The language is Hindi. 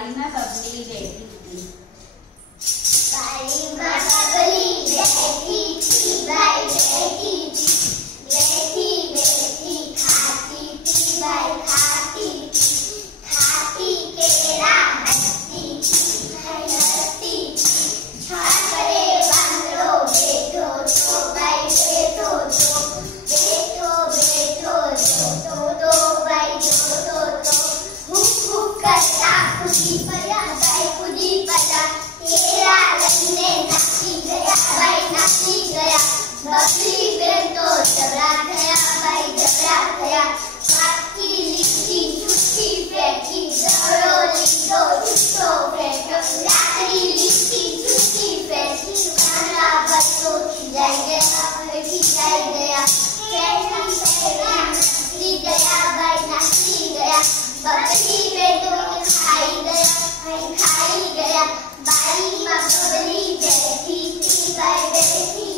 बारी में बबली बैठी थी। बारी में बबली बैठी थी, भाई बैठी थी, बैठी बैठी खाती थी, भाई खाती थी, खाती केला हंसती थी, भाई हंसती थी। छापरे बंगलो बैठो तो भाई बैठो तो, बैठो बैठो जो तो भाई जो तो हुक हुक करता खुदी पड़ा, भाई खुदी पड़ा। केला लईने नाची गया, भाई नाची गया। बकरी बेन तो झगड़ा गया, भाई झगड़ा गया। काकी लिट्टी छुट्टी फेंकी, दौड़ो लीडो छुट्टो फेंको। लाकड़ी लिट्टी छुट्टी फेंकी, खाना बच्चों खिलाई गया, भाई खिलाई गया। नाची गया, भाई नाची गया। बकरी बेन तो खाई गया, भाई खाई गया। बारी में बबली बैठी थी, भाई बैठी